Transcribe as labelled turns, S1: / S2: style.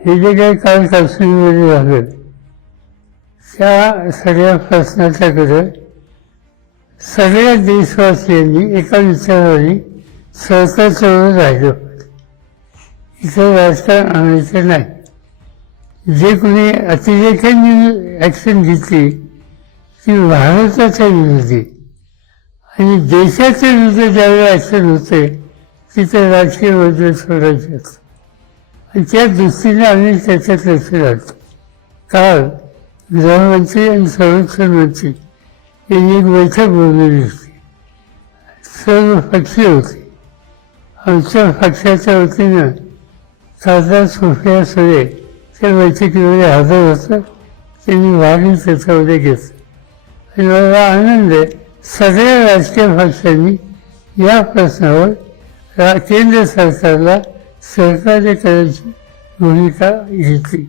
S1: हे जे काही काल काश्मीरमध्ये झालं त्या सगळ्या प्रश्नाच्याकडे सगळ्या देशवासियांनी एका विचाराने सरकारजवळ राहिलं. इथं राजकारण आणायचं नाही. जे कोणी अतिरेखांनी ॲक्शन घेतली ती भारताच्या विरोधी आणि देशाच्या विरुद्ध ज्यावेळी ॲक्शन होते तिथे राजकीय वजन सोडायचे असतात. त्या दृष्टीने आम्ही त्याच्यात लक्ष घालतो काल गृहमंत्री आणि संरक्षण मंत्री यांनी एक बैठक बोलवली होती सर्व पक्षी होती. आमच्या पक्षाच्या वतीनं खासदार सुफिया सुरे त्या बैठकीमध्ये हजर होतं. त्यांनी भागही त्याच्यामध्ये घेतला. आणि मला आनंद आहे सगळ्या राजकीय पक्षांनी या प्रश्नावर रा केंद्र सरकारला सहकार्य करायची भूमिका घेतली.